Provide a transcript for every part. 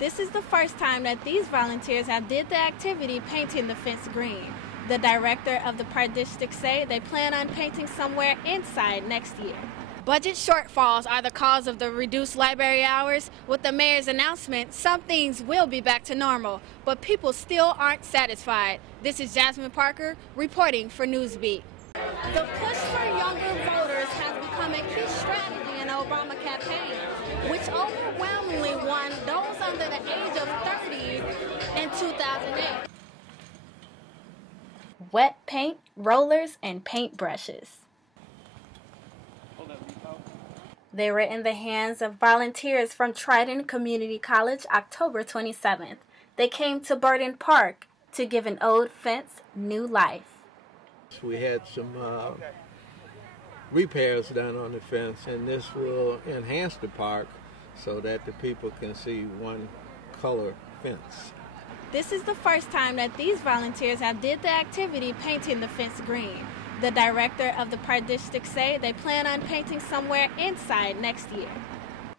This is the first time that these volunteers have did the activity painting the fence green. The director of the park district say they plan on painting somewhere inside next year. Budget shortfalls are the cause of the reduced library hours. With the mayor's announcement, some things will be back to normal, but people still aren't satisfied. This is Jasmine Parker reporting for Newsbeat. The push for younger voters has become a key strategy in the Obama campaign, which overwhelmingly won those under the age of 30 in 2008. Wet paint, rollers, and paintbrushes. They were in the hands of volunteers from Trident Community College October 27th. They came to Burton Park to give an old fence new life. We had some repairs done on the fence, and this will enhance the park so that the people can see one color fence. This is the first time that these volunteers have did the activity painting the fence green. The director of the park district say they plan on painting somewhere inside next year.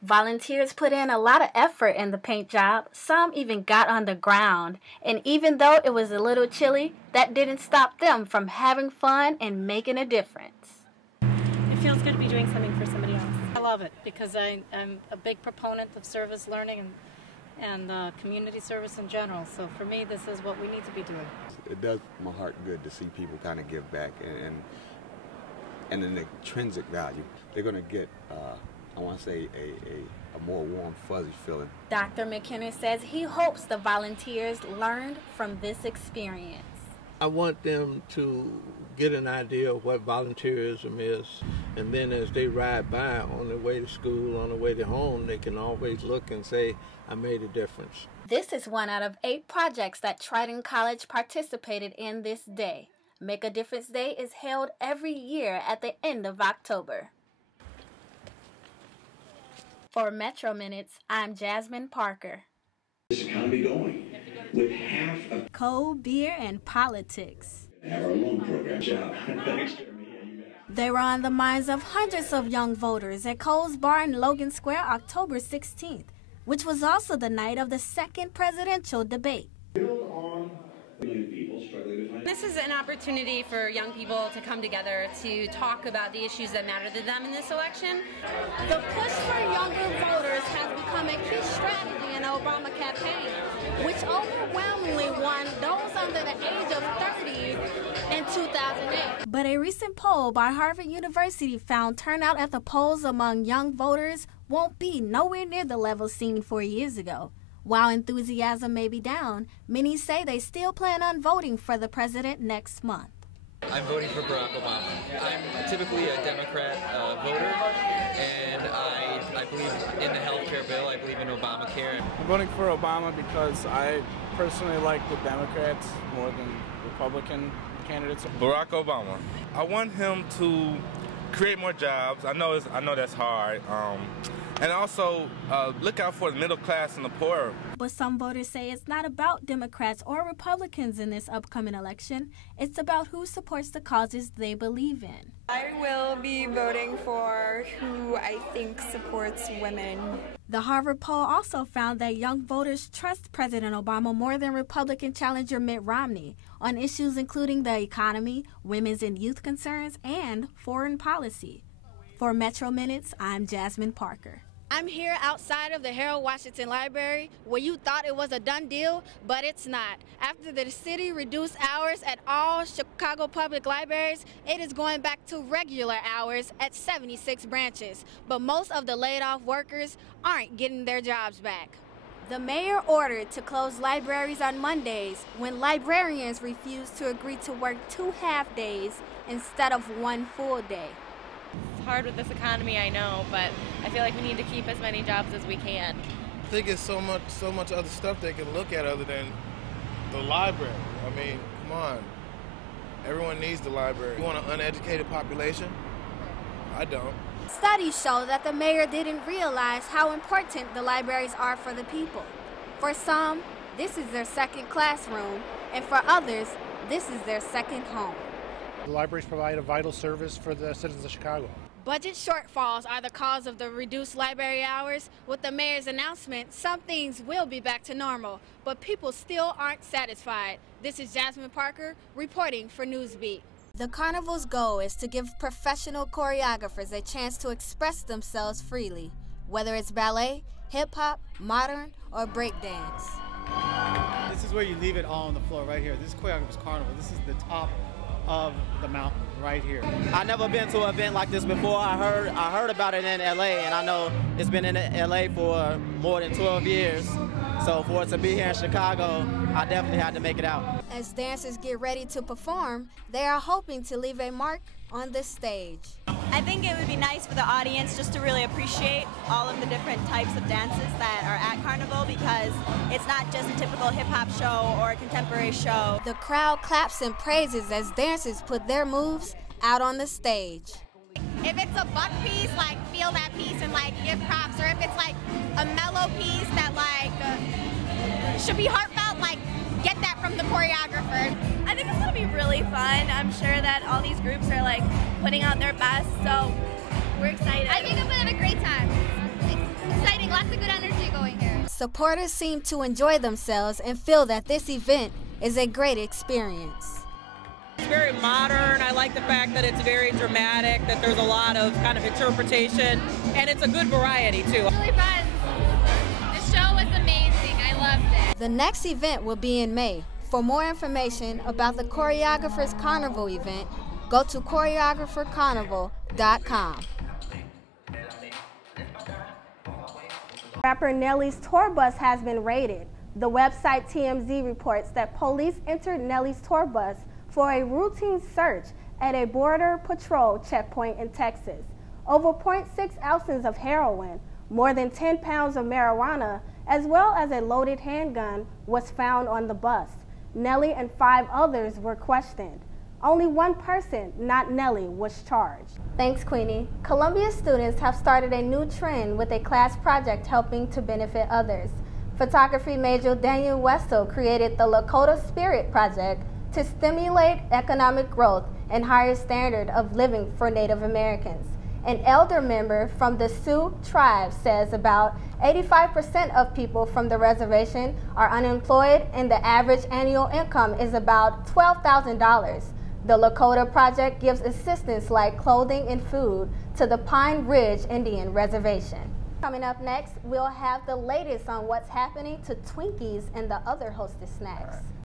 Volunteers put in a lot of effort in the paint job. Some even got on the ground. And even though it was a little chilly, that didn't stop them from having fun and making a difference. It feels good to be doing something for somebody else. I love it because I'm a big proponent of service learning and community service in general. So for me, this is what we need to be doing. It does my heart good to see people kind of give back and an intrinsic value. They're going to get, I want to say, a more warm, fuzzy feeling. Dr. McKinnon says he hopes the volunteers learned from this experience. I want them to get an idea of what volunteerism is, and then as they ride by on their way to school, on their way to home, they can always look and say, I made a difference. This is one out of 8 projects that Trident College participated in this day. Make a Difference Day is held every year at the end of October. For Metro Minutes, I'm Jasmine Parker. This economy going with half of Cold beer and politics. have our loan program job. Thanks, Jeremy. They were on the minds of hundreds of young voters at Cole's Bar in Logan Square October 16th, which was also the night of the second presidential debate. This is an opportunity for young people to come together to talk about the issues that matter to them in this election. The push for younger voters has become a key strategy in the Obama campaign, which overwhelmingly won those under the age of 30 in 2008. But a recent poll by Harvard University found turnout at the polls among young voters won't be nowhere near the level seen 4 years ago. While enthusiasm may be down, many say they still plan on voting for the president next month. I'm voting for Barack Obama. I'm typically a Democrat voter, and I believe in the health care bill. I believe in Obamacare. I'm voting for Obama because I personally like the Democrats more than Republican candidates. Barack Obama. I want him to create more jobs. I know that's hard. And also look out for the middle class and the poor. But some voters say it's not about Democrats or Republicans in this upcoming election. It's about who supports the causes they believe in. I will be voting for who I think supports women. The Harvard poll also found that young voters trust President Obama more than Republican challenger Mitt Romney on issues including the economy, women's and youth concerns, and foreign policy. For Metro Minutes, I'm Jasmine Parker. I'm here outside of the Harold Washington Library, where you thought it was a done deal, but it's not. After the city reduced hours at all Chicago public libraries, it is going back to regular hours at 76 branches. But most of the laid-off workers aren't getting their jobs back. The mayor ordered to close libraries on Mondays when librarians refused to agree to work 2 half-days instead of 1 full day. It's hard with this economy, I know, but I feel like we need to keep as many jobs as we can. I think it's so much other stuff they can look at other than the library. I mean, come on. Everyone needs the library. You want an uneducated population? I don't. Studies show that the mayor didn't realize how important the libraries are for the people. For some, this is their second classroom, and for others, this is their second home. The libraries provide a vital service for the citizens of Chicago. Budget shortfalls are the cause of the reduced library hours. With the mayor's announcement, some things will be back to normal, but people still aren't satisfied. This is Jasmine Parker reporting for Newsbeat. The carnival's goal is to give professional choreographers a chance to express themselves freely, whether it's ballet, hip-hop, modern, or breakdance. This is where you leave it all on the floor right here. This is Choreographer's Carnival. This is the top of the mountain right here. I've never been to an event like this before. I heard about it in LA, and I know it's been in LA for more than 12 years. So for it to be here in Chicago, I definitely had to make it out. As dancers get ready to perform, they are hoping to leave a mark on this stage. I think it would be nice for the audience just to really appreciate all of the different types of dances that are at Carnival, because it's not just a typical hip-hop show or a contemporary show. The crowd claps and praises as dancers put their moves out on the stage. If it's a buck piece, like, feel that piece and like give props, or if it's like a mellow piece that like should be heartfelt, like get that from the choreographer. I think it's gonna be really fun. I'm sure that all these groups are like putting out their best, so we're excited. I think I'm gonna have a great time. It's exciting, lots of good energy going here. Supporters seem to enjoy themselves and feel that this event is a great experience. It's very modern. I like the fact that it's very dramatic, that there's a lot of kind of interpretation, and it's a good variety too. It's really fun. The show was amazing. I loved it. The next event will be in May. For more information about the Choreographer's Carnival event, go to choreographercarnival.com. Rapper Nelly's tour bus has been raided. The website TMZ reports that police entered Nelly's tour bus for a routine search at a Border Patrol checkpoint in Texas. Over 0.6 ounces of heroin, more than 10 pounds of marijuana, as well as a loaded handgun was found on the bus. Nelly and 5 others were questioned. Only one person, not Nelly, was charged. Thanks, Queenie. Columbia students have started a new trend with a class project helping to benefit others. Photography major Daniel Westo created the Lakota Spirit Project to stimulate economic growth and higher standard of living for Native Americans. An elder member from the Sioux tribe says about 85% of people from the reservation are unemployed and the average annual income is about $12,000. The Lakota Project gives assistance like clothing and food to the Pine Ridge Indian Reservation. Coming up next, we'll have the latest on what's happening to Twinkies and the other Hostess snacks.